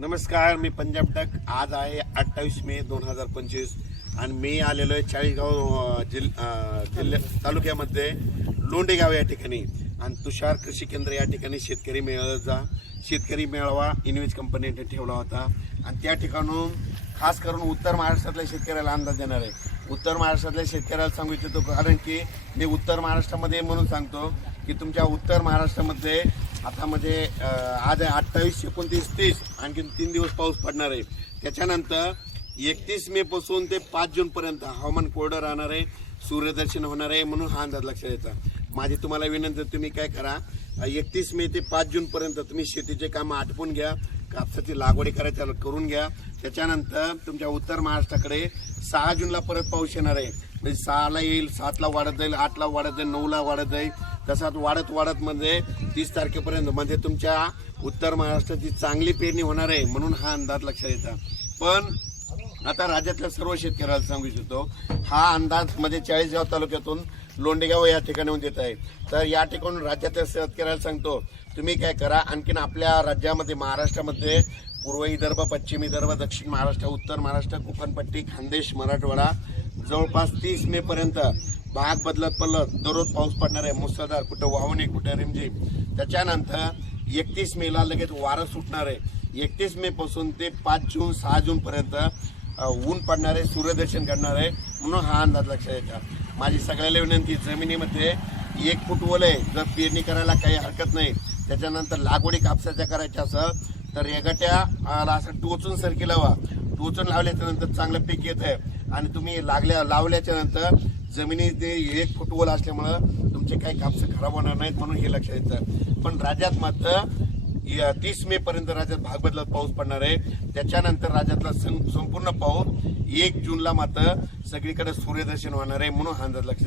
नमस्कार मी पंजाब टक आज आहे अठ्ठावीस मे दोन हजार पंचवीस आणि मी आलेलो आहे चाळीसगाव जिल जिल्ह्या तालुक्यामध्ये लोंडेगाव या ठिकाणी आणि तुषार कृषी केंद्र या ठिकाणी शेतकरी जा शेतकरी मेळावा इनवेज कंपनीने ठेवला होता आणि त्या ठिकाणून खास करून उत्तर महाराष्ट्रातल्या शेतकऱ्याला अंदाज देणार आहे उत्तर महाराष्ट्रातल्या शेतकऱ्याला सांगू इच्छितो कारण की मी उत्तर महाराष्ट्रामध्ये म्हणून सांगतो की तुमच्या उत्तर महाराष्ट्रामध्ये आता म्हणजे आज आहे अठ्ठावीस एकोणतीस तीस आणखी तीन दिवस पाऊस पडणार आहे त्याच्यानंतर एकतीस मे पासून ते पाच जून पर्यंत हवामान कोरडं राहणार आहे सूर्यदर्शन होणार आहे म्हणून हा अंदाज लक्षात येतात माझी तुम्हाला विनंती तुम्ही काय करा एकतीस मे ते पाच जून पर्यंत तुम्ही शेतीचे कामं आटपून घ्या कापसाची लागवडी करायच्या करून घ्या त्याच्यानंतर तुमच्या उत्तर महाराष्ट्राकडे सहा जूनला परत पाऊस येणार आहे म्हणजे सहाला येईल सातला वाढत जाईल आठला वाढत जाईल नऊला वाढत जाईल तसाच वाढत वाढत म्हणजे तीस तारखेपर्यंत म्हणजे तुमच्या उत्तर महाराष्ट्राची चांगली पेरणी होणार आहे म्हणून हा अंदाज लक्षात येतात पण आता राज्यातल्या सर्व शेतकऱ्याला सांगू इच्छितो हा अंदाज म्हणजे चाळीसगाव तालुक्यातून लोंडेगाव या ठिकाणीहून देत आहे तर या ठिकाणून राज्यातल्या शेतकऱ्याला सांगतो तुम्ही काय करा आणखीन आपल्या राज्यामध्ये महाराष्ट्रामध्ये पूर्व विदर्भ पश्चिम विदर्भ दक्षिण महाराष्ट्र उत्तर महाराष्ट्र कोकणपट्टी खानदेश मराठवाडा जवळपास तीस मे पर्यंत भाग बदलत पडलत दररोज पाऊस पडणार आहे मुसळधार कुठं वाहून कुठं रिमझिम त्याच्यानंतर एकतीस मेला लगेच वारं सुटणार आहे एकतीस मे पासून ते पाच जून सहा जून पर्यंत ऊन पडणार आहे सूर्यदर्शन करणार आहे म्हणून हा अंदाज लक्षात येतात माझी सगळ्याला विनंती जमिनीमध्ये एक फूट ओल आहे जर पेरणी करायला काही हरकत नाही त्याच्यानंतर लागवडी कापसाच्या करायच्या असं तर एकट्या असं टोचून सरकी लावा टोचून लावल्याच्यानंतर चांगलं पीक येत आहे आणि तुम्ही लागल्या लावल्याच्या नंतर ते एक फुटवल असल्यामुळं तुमचे काही कापसे खराब होणार नाहीत म्हणून हे लक्षात येतं पण राज्यात मात्र तीस मे पर्यंत राज्यात भाग बदलत पाऊस पडणार आहे त्याच्यानंतर राज्यातला संपूर्ण पाऊस एक जूनला मात्र सगळीकडे सूर्यदर्शन होणार आहे म्हणून हा अंदाज